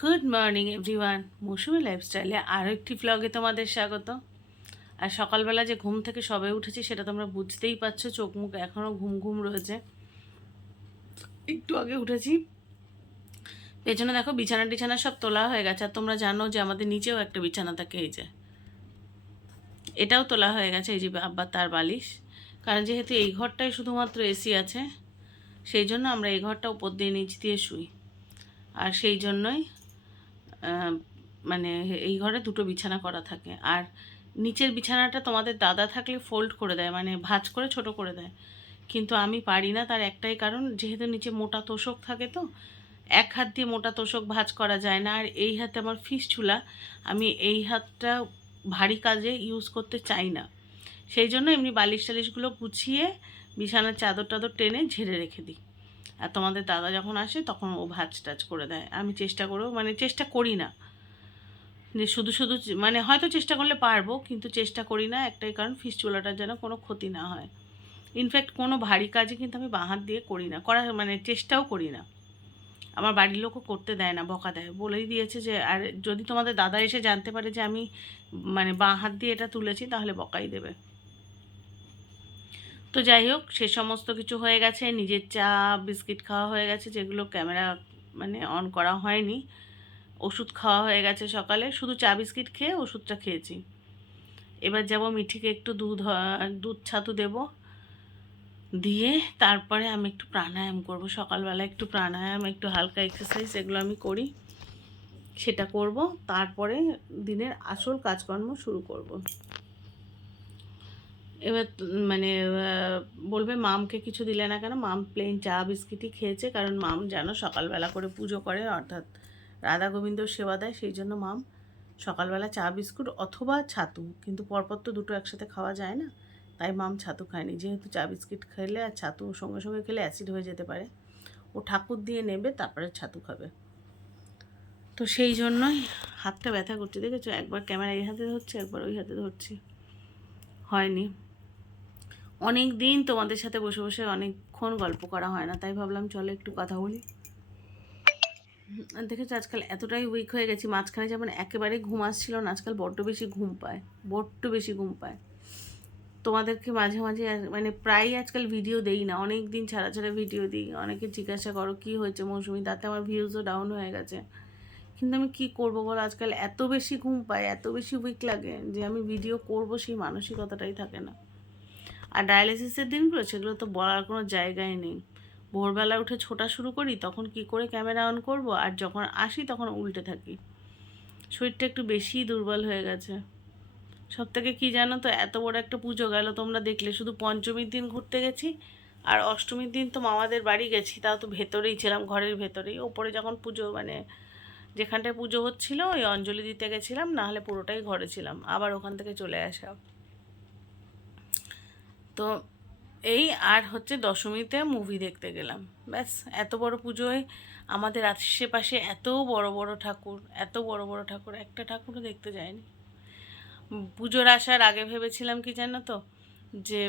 Good morning everyone মৌসুমি লাইফস্টাইলে আরও একটি ব্লগে তোমাদের স্বাগত আর সকালবেলা যে ঘুম থেকে সবে উঠেছি, সেটা তোমরা বুঝতেই পারছ, চোখ মুখ এখনও ঘুম ঘুম রয়েছে। একটু আগে উঠেছি। পেছনে দেখো বিছানা টিছানা সব তোলা হয়ে গেছে। আর তোমরা জানো যে আমাদের নিচেও একটা বিছানা থাকে, এই যে। এটাও তোলা হয়ে গেছে, এই যে আব্বার তার বালিশ। কারণ যেহেতু এই ঘরটাই শুধুমাত্র এসি আছে, সেই জন্য আমরা এই ঘরটা উপর দিয়ে নিচ দিয়ে শুই। আর সেই জন্যই মানে এই ঘরে দুটো বিছানা করা থাকে। আর নিচের বিছানাটা তোমাদের দাদা থাকলে ফোল্ড করে দেয় মানে ভাঁজ করে ছোট করে দেয়। কিন্তু আমি পারি না তার একটাই কারণ, যেহেতু নিচে মোটা তোষক থাকে তো, এক হাত দিয়ে মোটা তোষক ভাঁজ করা যায় না। আর এই হাতে আমার ফিস চুলা, আমি এই হাতটা ভারী কাজে ইউজ করতে চাই না। সেই জন্য এমনি বালিশ টালিশগুলো গুছিয়ে বিছানার চাদর টাদর টেনে ঝেড়ে রেখে দিই। আর তোমাদের দাদা যখন আসে, তখন ও ভাজ টাজ করে দেয়। আমি চেষ্টা করেও মানে চেষ্টা করি না। যে শুধু শুধু মানে হয়তো চেষ্টা করলে পারব, কিন্তু চেষ্টা করি না একটাই কারণ, ফিস চুলাটার যেন কোনো ক্ষতি না হয়। ইনফ্যাক্ট কোনো ভারী কাজে কিন্তু আমি বাঁ হাত দিয়ে করি না। করা মানে চেষ্টাও করি না। আমার বাড়ির লোকও করতে দেয় না, বকা দেয়। বলেই দিয়েছে যে, আর যদি তোমাদের দাদা এসে জানতে পারে যে আমি মানে বাঁ হাত দিয়ে এটা তুলেছি, তাহলে বকাই দেবে। তো যাই হোক, সে সমস্ত কিছু হয়ে গেছে। নিজের চা, বিস্কিট খাওয়া হয়ে গেছে, যেগুলো ক্যামেরা মানে অন করা হয়নি। ওষুধ খাওয়া হয়ে গেছে সকালে। শুধু চা, বিস্কিট খেয়ে ওষুধটা খেয়েছি। এবার যাব মিঠিকে একটু দুধ দুধ ছাতু দেব। দিয়ে তারপরে আমি একটু প্রাণায়াম করব। সকালবেলা একটু প্রাণায়াম, একটু হালকা এক্সারসাইজ এগুলো আমি করি। সেটা করব। তারপরে দিনের আসল কাজকর্ম শুরু করব। এবার মানে বলবে মামকে কিছু দিলে না কেন? মাম প্লেন চা, বিস্কিটই খেয়েছে, কারণ মাম যেন সকালবেলা করে পুজো করে, অর্থাৎ রাধা গোবিন্দর সেবা দেয়, সেই জন্য মাম সকালবেলা চা, বিস্কুট অথবা ছাতু। কিন্তু পরপর তো দুটো একসাথে খাওয়া যায় না, তাই মাম ছাতু খায়নি। যেহেতু চা, বিস্কিট খেলে আর ছাতু সঙ্গে সঙ্গে খেলে অ্যাসিড হয়ে যেতে পারে, ও ঠাকুর দিয়ে নেবে, তারপরে ছাতু খাবে। তো সেই জন্যই হাতটা ব্যথা করছে, দেখেছ? একবার ক্যামেরা এই হাতে ধরছি, একবার ওই হাতে ধরছি। হয়নি। অনেক দিন তোমাদের সাথে বসে বসে অনেকক্ষণ গল্প করা হয় না, তাই ভাবলাম চলো একটু কথা বলি। দেখেছ আজকাল এতটাই উইক হয়ে গেছি, মাঝখানে যেমন একেবারে ঘুম আসছিল না, আজকাল বড্ড বেশি ঘুম পায়, বড্ড বেশি ঘুম পায়। তোমাদেরকে মাঝে মাঝে মানে প্রায় আজকাল ভিডিও দেই না অনেক দিন ছাড়া ছাড়া ভিডিও দিই, অনেকে জিজ্ঞাসা করো, কী হয়েছে মৌসুমি? তাতে আমার ভিউজও ডাউন হয়ে গেছে। কিন্তু আমি কি করব বলো, আজকাল এত বেশি ঘুম পায়, এত বেশি উইক লাগে যে আমি ভিডিও করব সেই মানসিকতাটাই থাকে না। আর ডায়ালিসিসের দিনগুলো সেগুলো তো বলার কোনো জায়গায় নেই। ভোরবেলা উঠে ছোটা শুরু করি, তখন কি করে ক্যামেরা অন করব আর যখন আসি তখন উল্টে থাকি। শরীরটা একটু বেশি দুর্বল হয়ে গেছে। সব থেকে কী জানো তো, এত বড় একটা পুজো গেল, তোমরা দেখলে শুধু পঞ্চমীর দিন ঘুরতে গেছি আর অষ্টমীর দিন তো মামাদের বাড়ি গেছি, তাও তো ভেতরেই ছিলাম, ঘরের ভেতরেই। ওপরে যখন পুজো মানে যেখানটায় পুজো হচ্ছিল, ওই অঞ্জলি দিতে গেছিলাম না হলে পুরোটাই ঘরে ছিলাম, আবার ওখান থেকে চলে আসা। তো এই আর হচ্ছে দশমীতে মুভি দেখতে গেলাম। ব্যাস, এত বড় পুজোয় আমাদের আশেপাশে এত বড় বড় ঠাকুর, এত বড় বড় ঠাকুর, একটা ঠাকুরও দেখতে যায়নি। পুজোর আসার আগে ভেবেছিলাম কি জানো তো, যে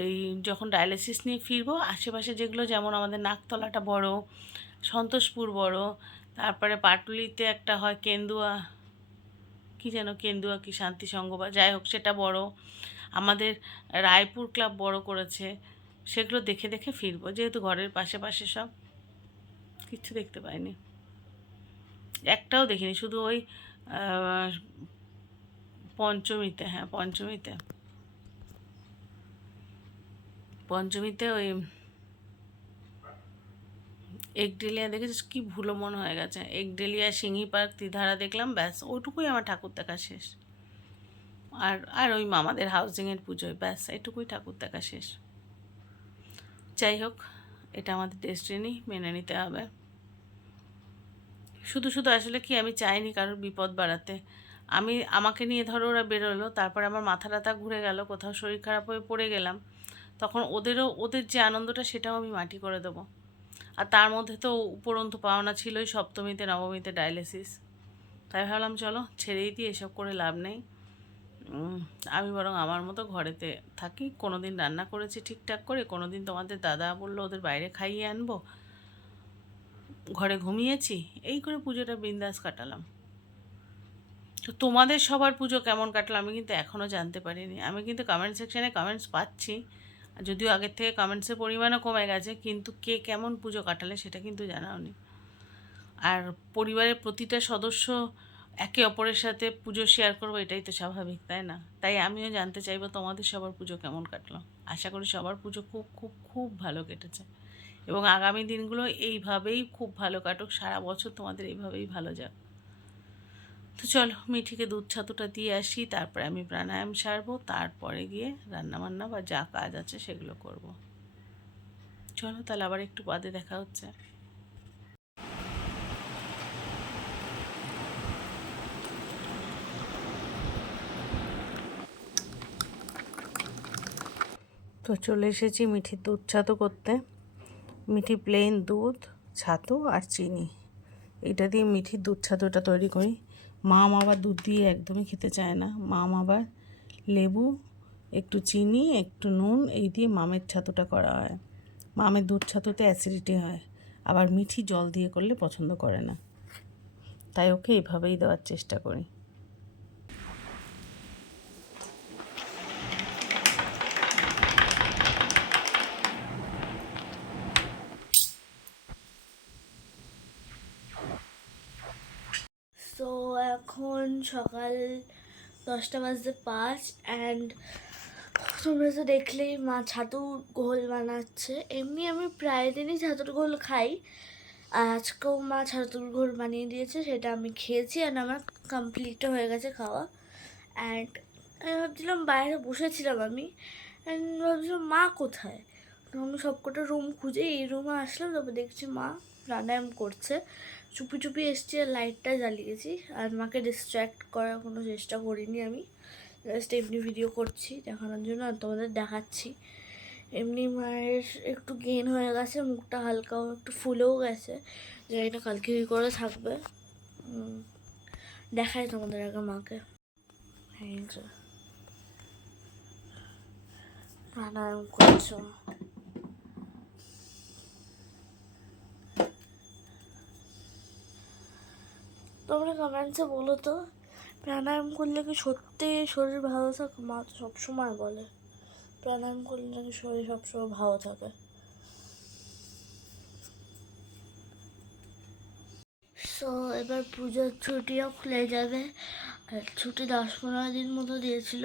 এই যখন ডায়ালিসিস নিয়ে ফিরবো, আশেপাশে যেগুলো যেমন আমাদের নাকতলাটা বড়, সন্তোষপুর বড়, তারপরে পাটুলিতে একটা হয় কেন্দুয়া, কি যেন কেন্দুয়া কি শান্তি সংঘ বা যাই হোক সেটা বড় আমাদের রায়পুর ক্লাব বড় করেছে, সেগুলো দেখে দেখে ফিরবো। যেহেতু ঘরের পাশে পাশে সব কিচ্ছু দেখতে পাইনি। একটাও দেখিনি, শুধু ওই পঞ্চমীতে হ্যাঁ পঞ্চমীতে। পঞ্চমীতে ওই একডেলিয়া দেখেছিস? কি ভুলো মন হয়ে গেছে। একডেলিয়া সিংহি পার্ক, তিধারা দেখলাম, ব্যাস, ওইটুকুই আমার ঠাকুর দেখা শেষ। আর আর ওই মামাদের হাউজিংয়ের পুজোয় ব্যাস, এটুকুই ঠাকুর দেখা শেষ। যাই হোক, এটা আমাদের ডেস্টিনি মেনে নিতে হবে। শুধু শুধু আসলে কি আমি চাইনি কারোর বিপদ বাড়াতে। আমি, আমাকে নিয়ে ধরো ওরা বেরোলো, তারপরে আমার মাথা টাথা ঘুরে গেল, কোথাও শরীর খারাপ হয়ে পড়ে গেলাম, তখন ওদেরও, ওদের যে আনন্দটা সেটাও আমি মাটি করে দেবো। আর তার মধ্যে তো উপরন্তু পাওনা ছিলই সপ্তমীতে, নবমীতে ডায়ালিসিস তাই ভাবলাম, চলো ছেড়েই দিয়ে এসব করে লাভ নেই। আমি বরং আমার মতো ঘরেতে থাকি। কোনো দিন রান্না করেছি ঠিকঠাক করে কোনো দিন তোমাদের দাদা বলল ওদের বাইরে খাইয়ে আনব। ঘরে ঘুমিয়েছি, এই করে পুজোটা বিন্দাস কাটালাম। তো তোমাদের সবার পুজো কেমন কাটলো আমি কিন্তু এখনও জানতে পারিনি। আমি কিন্তু কমেন্ট সেকশানে কমেন্টস পাচ্ছি, যদিও আগের থেকে কমেন্টসের পরিমাণও কমে গেছে, কিন্তু কে কেমন পুজো কাটালে সেটা কিন্তু জানাওনি। আর পরিবারের প্রতিটা সদস্য একে অপরের সাথে পুজো শেয়ার করব, এটাই তো স্বাভাবিক, তাই না? তাই আমিও জানতে চাইব তোমাদের সবার পুজো কেমন কাটলো। আশা করি সবার পুজো খুব খুব খুব ভালো কেটেছে। এবং আগামী দিনগুলো এইভাবেই খুব ভালো কাটুক, সারা বছর তোমাদের এইভাবেই ভালো যাক। তো চলো, মিঠিকে দুধ ছাতুটা দিয়ে আসি, তারপরে আমি প্রাণায়াম সারবো, তারপরে গিয়ে রান্নাবান্না বা যা কাজ আছে সেগুলো করব। চলো, তাহলে আবার একটু বাদে দেখা হচ্ছে। তো চলে এসেছি মিঠির দুধ ছাতু করতে। মিঠি প্লেন দুধ, ছাতু আর চিনি। এটা দিয়ে মিঠির দুধ ছাতুটা তৈরি করি। মাম আবার দুধ দিয়ে একদমই খেতে চায় না। মাম আবার লেবু, একটু চিনি, একটু নুন, এই দিয়ে মামের ছাতুটা করা হয়। মামের দুধ ছাতুতে অ্যাসিডিটি হয়। আবার মিঠি জল দিয়ে করলে পছন্দ করে না। তাই ওকে এভাবেই দেওয়ার চেষ্টা করি সো এখন সকাল দশটা বাজতে পাঁচ অ্যান্ড তোমরা তো দেখলেই মা ছাতু ঘোল বানাচ্ছে। এমনি আমি প্রায় দিনই ছাতুর ঘোল খাই। আজকেও মা ছাতুর ঘোল বানিয়ে দিয়েছে, সেটা আমি খেয়েছি অ্যান্ড আমার কমপ্লিটও হয়ে গেছে খাওয়া। অ্যান্ড আমি ভাবছিলাম বাইরে বসেছিলাম আমি অ্যান্ড ভাবছিলাম মা কোথায়? আমি সবকটা রুম খুঁজে এই রুমে আসলাম, তারপর দেখছি মা প্রাণায়াম করছে। চুপি চুপি এসছি আর লাইটটা জ্বালিয়েছি। আর মাকে ডিস্ট্র্যাক্ট করার কোনো চেষ্টা করিনি আমি। জাস্ট এমনি ভিডিও করছি, দেখানোর জন্য আর তোমাদের দেখাচ্ছি। এমনি মায়ের একটু গেন হয়ে গেছে, মুখটা হালকাও একটু ফুলেও গেছে। যে এটা কালকে কী করে থাকবে। দেখাই তোমাদের আগে মাকে। প্রাণায়াম করছ। তোমরা কমেন্টসে বলো তো, প্রাণায়াম করলে কি সত্যি শরীর ভালো থাকে? মা তো সবসময় বলে, প্রাণায়াম করলে নাকি শরীর সবসময় ভালো থাকে। সো এবার পুজোর ছুটিও খুলে যাবে। আর ছুটি দশ পনেরো দিন মতো দিয়েছিল।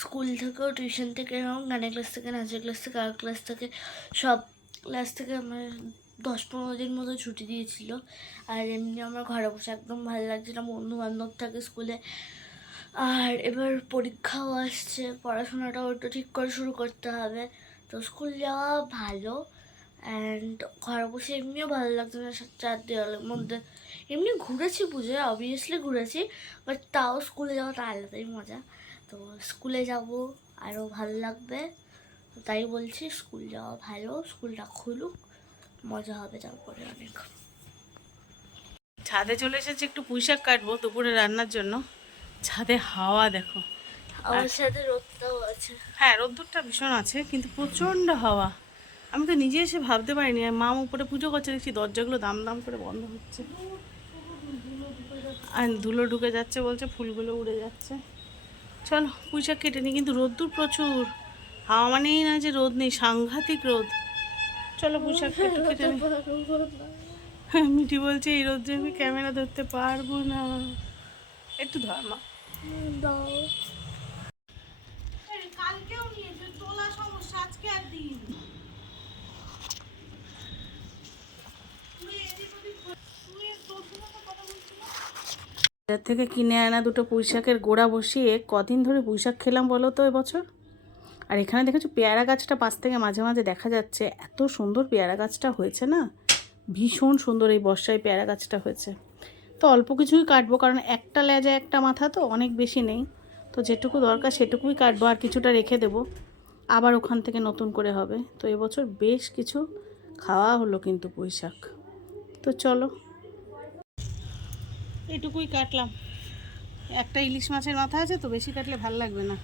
স্কুল থেকেও টিউশন থেকে এবং গানের ক্লাস থেকে, নাচের ক্লাস থেকে আর্ট ক্লাস থেকে, সব ক্লাস থেকে আমার দশ পনেরো দিন মতো ছুটি দিয়েছিল। আর এমনি আমার ঘরে বসে একদম ভালো লাগছিল বন্ধু বান্ধব থাকে স্কুলে। আর এবার পরীক্ষাও আসছে, পড়াশোনাটাও একটু ঠিক করে শুরু করতে হবে। তো স্কুল যাওয়া ভালো অ্যান্ড ঘরে বসে এমনিও ভালো লাগছে না চার দেওয়ালের মধ্যে। এমনি ঘুরেছি পুজোয় অবভিয়াসলি ঘুরেছি বাট তাও স্কুলে যাওয়াটা আলাদাই মজা। তো স্কুলে যাব, আরও ভালো লাগবে। তাই বলছি, স্কুল যাওয়া ভালো, স্কুলটা খুলুক। মজা হবে তারপরে অনেক। ছাদে চলে এসেছি একটু পুঁইশাক কাটবো দুপুরে রান্নার জন্য। ছাদে হাওয়া দেখো। আমার সাথে রোদটাও আছে। হ্যাঁ রোদ্দুরটা ভীষণ আছে কিন্তু প্রচণ্ড হাওয়া। আমি তো নিজে এসে ভাবতে পারিনি আর মাম উপরে পুজো করছে দেখছি দরজাগুলো দাম দাম করে বন্ধ হচ্ছে। আর ধুলো ঢুকে যাচ্ছে বলছে ফুলগুলো উড়ে যাচ্ছে। চলো পুঁইশাক কেটে নিই কিন্তু রোদ্দুর প্রচুর। হাওয়া মানেই না যে রোদ নেই সাংঘাতিক রোদ। চলো কেটে হ্যাঁ, মিঠি বলছে এই রোদ্রে আমি ক্যামেরা ধরতে পারব না। একটু ধর মা। কালকেও নিয়েছে তোলা সমস্যা আজকে আর দিন। বাজার থেকে কিনে আনা দুটো পুঁইশাকের গোড়া বসিয়ে কদিন ধরে পুঁইশাক খেলাম বলো তো এবছর? আর এখানে দেখেছ পেয়ারা গাছটা পাশ থেকে মাঝে মাঝে দেখা যাচ্ছে, এত সুন্দর পেয়ারা গাছটা হয়েছে না? ভীষণ সুন্দর এই বর্ষায় পেয়ারা গাছটা হয়েছে। তো অল্প কিছুই কাটবো, কারণ একটা লেজা একটা মাথা তো অনেক বেশি নেই। তো যেটুকু দরকার সেটুকুই কাটবো আর কিছুটা রেখে দেবো। আবার ওখান থেকে নতুন করে হবে। তো এবছর বেশ কিছু খাওয়া হলো কিন্তু শাক তো চলো। এটুকুই কাটলাম। একটা ইলিশ মাছের মাথা আছে তো, বেশি কাটলে ভালো লাগবে না।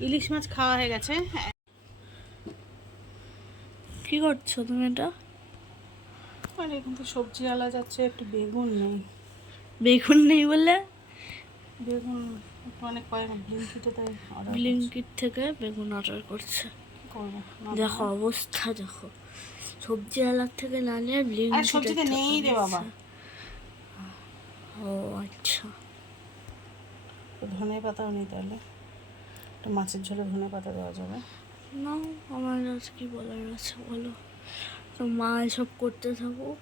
ইলিশ মাছ খাওয়া হয়ে গেছে। কি করছ তুমি এটা? আরে কিন্তু সবজি আলা যাচ্ছে একটু বেগুন নেই। বেগুন নেই বলে? বেগুন অনেক কয়েক ব্লিঙ্কিট থেকে বেগুন অর্ডার করছে। দেখো অবস্থা দেখো। সবজি আলার থেকে না নিয়ে ব্লিঙ্কিট সবজিতে নেই রে বাবা। ও আচ্ছা। ধনে পাতাও নেই তাহলে। একটু মাছের ঝোলে ধনে পাতা দেওয়া যাবে। না আমার আজ কি বলার আছে বলো? তো মা এসব করতে থাকুক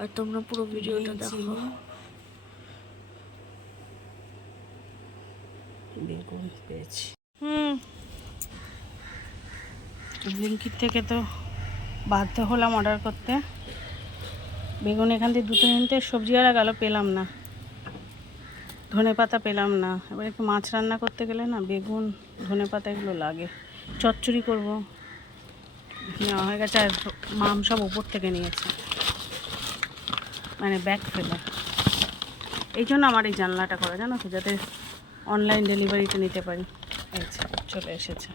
আর তোমরা পুরো ভিডিওটা দেখো। বেগুন পেয়েছি। হুম। ব্লিঙ্কিট থেকে তো বাধ্য হলাম অর্ডার করতে। বেগুন এখান থেকে দুটো তিনটে সবজি আর গেল পেলাম না। ধনে পাতা পেলাম না। এবার একটু মাছ রান্না করতে গেলে না বেগুন ধনে পাতা এগুলো লাগে। চচ্চড়ি করব। নেওয়া হয়ে গেছে আর মাম সব ওপর থেকে নিয়েছে। মানে ব্যাগ ফেলে। এই জন্য আমার এই জানলাটা করা জানো তো যাতে অনলাইন ডেলিভারিতে নিতে পারি। যে, চলে এসেছে।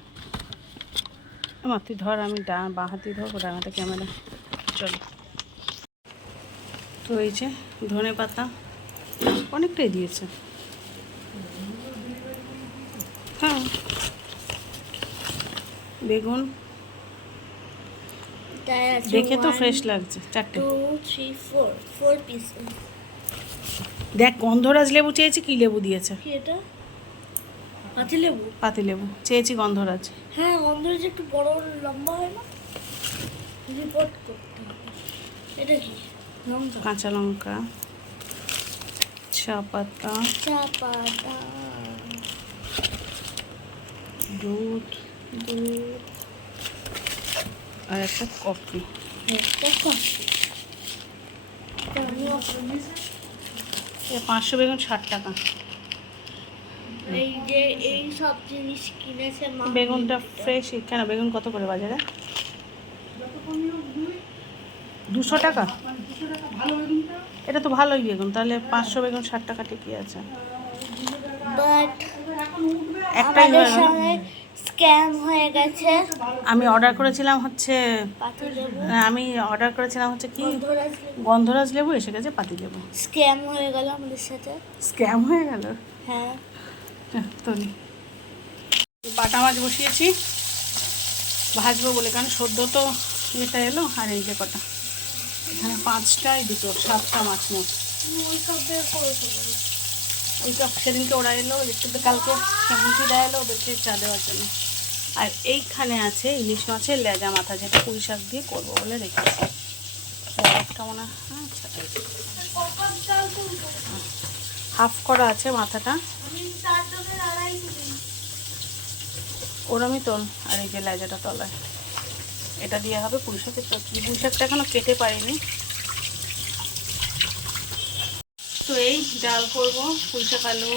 আমার তুই ধর আমি ডা বাঁ হাতে ধরবো ডান ক্যামেরা। চলো। তো এই যে ধনে পাতা অনেকটাই দিয়েছে। হ্যাঁ। বেগুন। দেখে তো ফ্রেশ লাগছে চারটে। দেখ গন্ধরাজ লেবু চেয়েছি কি লেবু দিয়েছে? কি এটা? পাতি লেবু? পাতি লেবু চেয়েছি গন্ধরাজ। হ্যাঁ অন্ধের যে একটু বড় লম্বা হয় না? রিপোর্ট করতে এটা কি? লঙ্কা। কাঁচা লঙ্কা। চা পাতা চা পাতা দুধ দুধ আর একটা কফি একটা কফি পাঁচশো বেগুন ষাট টাকা। এই যে এই সব জিনিস কিনেছে বেগুনটা ফ্রেশ কেন বেগুন কত করে বাজারে? দুশো টাকা। এটা তো ভালোই বেগুন তাহলে পাঁচশো বেগুন ষাট টাকা ঠিকই আছে। একটাই হয়ে স্ক্যাম হয়ে গেছে। আমি অর্ডার করেছিলাম হচ্ছে আমি অর্ডার করেছিলাম হচ্ছে কি? গন্ধরাজ লেবু এসে গেছে পাতি লেবু স্ক্যাম হয়ে গেল আমাদের সাথে। স্ক্যাম হয়ে গেল? হ্যাঁ। তোলি বাটা মাছ বসিয়েছি। ভাজবো বলে কারণ সদ্য তো এটা এলো আর এই যে কটা। এখানে পাঁচটায় দুটো, সাতটা মাছ মোট ওই কাপ সেদিনকে ওরা এলো, একটু কালকে মুঠিরা এলো, ওদেরকে চা দেওয়ার জন্য। আর এইখানে আছে ইলিশ মাছের লেজা মাথা, যেটা পুঁই শাক দিয়ে করব বলে রেখেছি। একটা মনে আচ্ছা। হাফ করা আছে মাথাটা। ওরমই তোল, আর এই যে লেজাটা তলায়। এটা দিয়ে হবে পুঁই শাকের চচ্চড়ি পুঁই শাকটা এখনও কেটে পারিনি তো এই ডাল করব, পুঁই শাক, আলু,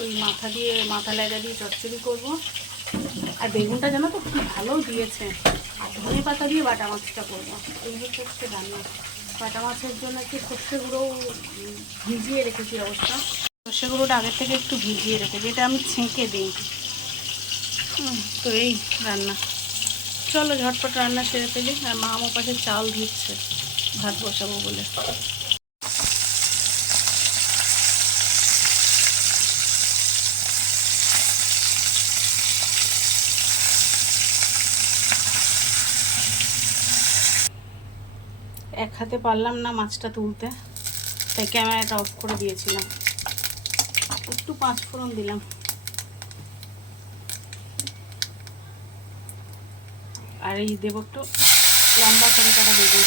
ওই মাথা দিয়ে, মাথা লেজা দিয়ে চচ্চড়ি করব। আর বেগুনটা জানো তো খুব ভালো দিয়েছে। আর ধনে পাতা দিয়ে বাটা মাছটা করব। এই হচ্ছে রান্না বাটা মাছের জন্য একটু সর্ষে গুঁড়ো ভিজিয়ে রেখেছি অবস্থা সর্ষে গুঁড়োটা আগের থেকে একটু ভিজিয়ে রেখেছি। এটা আমি ছেঁকে দিই। তো এই রান্না। চলো ঝটপট রান্না সেরে ফেলি, আর মা আমার পাশে চাল ধুচ্ছে, ভাত বসাবো বলে। এক হাতে পারলাম না মাছটা তুলতে, তাই ক্যামেরাটা অফ করে দিয়েছিলাম। একটু পাঁচ ফোড়ন দিলাম। আর এই দেবো একটু লম্বা করে কাটা বেগুন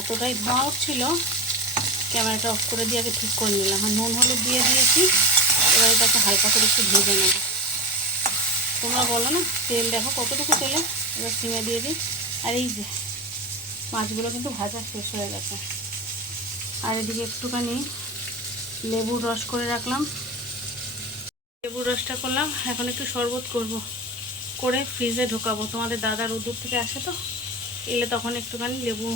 এতটাই ধোঁয়া উঠছিল, ক্যামেরাটা অফ করে দিয়ে আগে ঠিক করে নিলাম। আর নুন, হলুদ দিয়ে দিয়েছি, এবার এটাকে হালকা করে একটু ভেজে নেব। তোমরা বলো না, তেল দেখো কতটুকু তেলে? এবার সিমে দিয়ে দিই। আর এই যে, মাছগুলো কিন্তু ভাজা শেষ হয়ে গেছে। আর এদিকে একটুখানি লেবুর রস করে রাখলাম। লেবুর রসটা করলাম। এখন একটু শরবত করব। করে ফ্রিজে ঢোকাবো। তোমাদের দাদা রোদ্দুর থেকে আসে তো? এলে তখন একটুখানি লেবু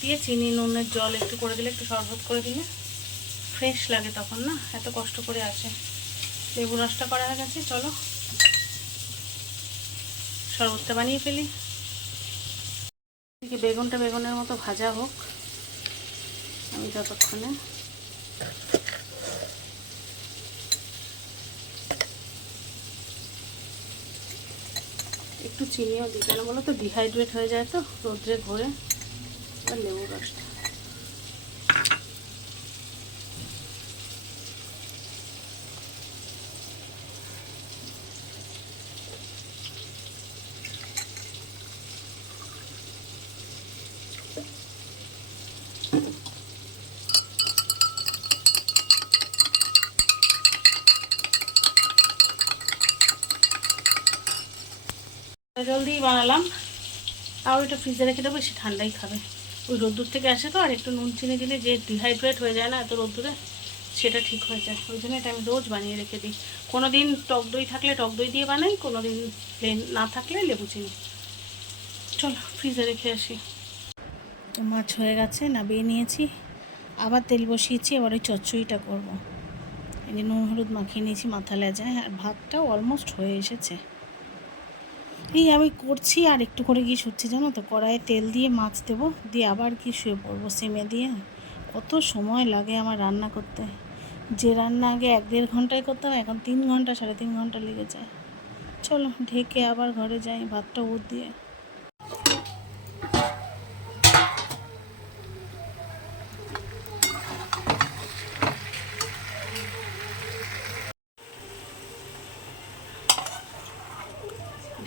দিয়ে চিনি, নুনের জল একটু করে দিলে একটু শরবত করে দিলে ফ্রেশ লাগে তখন না? এত কষ্ট করে আসে। লেবু রসটা করা হয়ে গেছে, চলো। শরবতটা বানিয়ে ফেলি। বেগুনটা বেগুনের মতো ভাজা হোক। আমি যতক্ষণে একটু চিনিও দিই, কেন বলো তো? ডিহাইড্রেট হয়ে যায় তো, রোদ্রে ঘরে। আর লেবু রসটা। জল দিয়ে বানালাম। তাও এটা ফ্রিজে রেখে দেবো, সে ঠান্ডাই খাবে। ওই রোদ্দুর থেকে আসে তো, আর একটু নুন, চিনি দিলে যে ডিহাইড্রেট হয়ে যায় না এত রোদ্দুরে, সেটা ঠিক হয়ে যায়। ওই জন্য এটা আমি রোজ বানিয়ে রেখে দিই। কোনো দিন টক দই থাকলে টক দই দিয়ে বানাই কোনো দিন প্লেন না থাকলে লেবু চিনি। চলো, ফ্রিজে রেখে আসি। মাছ হয়ে গেছে, নাবিয়ে নিয়েছি। আবার তেল বসিয়েছি, এবার ওই চচ্চড়িটা করব। এই যে নুন, হলুদ মাখিয়ে নিয়েছি, মাথা লেজায়, আর ভাতটাও অলমোস্ট হয়ে এসেছে। এই আমি করছি আর একটু করে কি শুচ্ছি, জানো তো? কড়াইয়ে তেল দিয়ে, মাছ দেবো, দিয়ে আবার কি শুয়ে পড়ব সিমে দিয়ে? কত সময় লাগে আমার রান্না করতে। যে রান্না আগে এক দেড় ঘন্টায় করতাম, এখন তিন ঘণ্টা, সাড়ে তিন ঘণ্টা লেগে যায়। চলো, ঢেকে আবার ঘরে যাই ভাতটা উঠ দিয়ে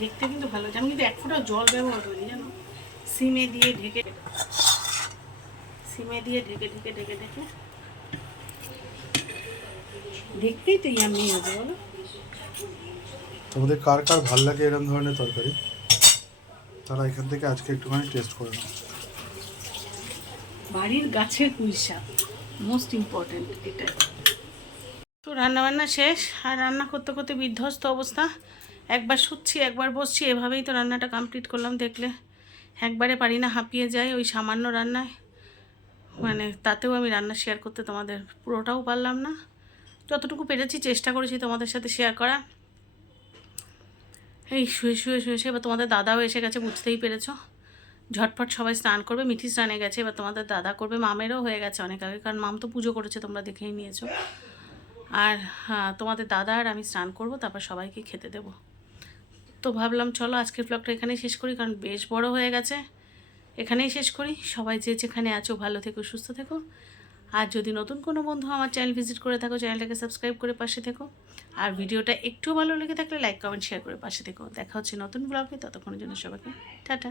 দেখতে কিন্তু ভালো জল ব্যবহার করি জানো? সিমে দিয়ে ঢেকে সিমে দিয়ে ঢেকে ঢেকে ঢেকে ঢেকে। দেখতেই তো ইয়ামি হবে বলো। তোমাদের কার কার ভালো লাগে এরকম ধরনের তরকারি? তারা এখান থেকে আজকে একটুখানি টেস্ট করে নাও। বাড়ির গাছের পুঁই শাক মোস্ট ইম্পর্ট্যান্ট এটা। তো রান্নাবান্না শেষ আর রান্না করতে করতে বিধ্বস্ত অবস্থা। একবার শুচ্ছি, একবার বসছি, এভাবেই তো রান্নাটা কমপ্লিট করলাম দেখলে। একবারে পারি না, হাঁপিয়ে যাই ওই সামান্য রান্নায়। মানে তাতেও আমি রান্না শেয়ার করতে তোমাদের পুরোটাও পারলাম না। যতটুকু পেরেছি চেষ্টা করেছি তোমাদের সাথে শেয়ার করা এই শুয়ে শুয়ে শুয়ে শুয়ে, এবার তোমাদের দাদাও এসে গেছে, বুঝতেই পেরেছ। ঝটপট সবাই স্নান করবে মিঠি স্নানে গেছে, এবার তোমাদের দাদা করবে, মামেরও হয়ে গেছে অনেক আগে, কারণ মাম তো পুজো করেছে, তোমরা দেখেই নিয়েছো। আর হ্যাঁ তোমাদের দাদা আর আমি স্নান করব, তারপর সবাইকে খেতে দেবো। তো ভাবলাম, চলো আজকের ব্লগটা এখানেই শেষ করি, কারণ বেশ বড় হয়ে গেছে। এখানেই শেষ করি। সবাই যে যেখানে আছো, ভালো থেকো, সুস্থ থেকো। আর যদি নতুন কোনো বন্ধু আমার চ্যানেল ভিজিট করে থাকো চ্যানেলটাকে সাবস্ক্রাইব করে পাশে থেকো। আর ভিডিওটা একটু ভালো লেগে থাকলে লাইক কমেন্ট শেয়ার করে পাশে থেকো। দেখা হচ্ছে নতুন ব্লগে ততক্ষণের জন্য সবাইকে, টাটা।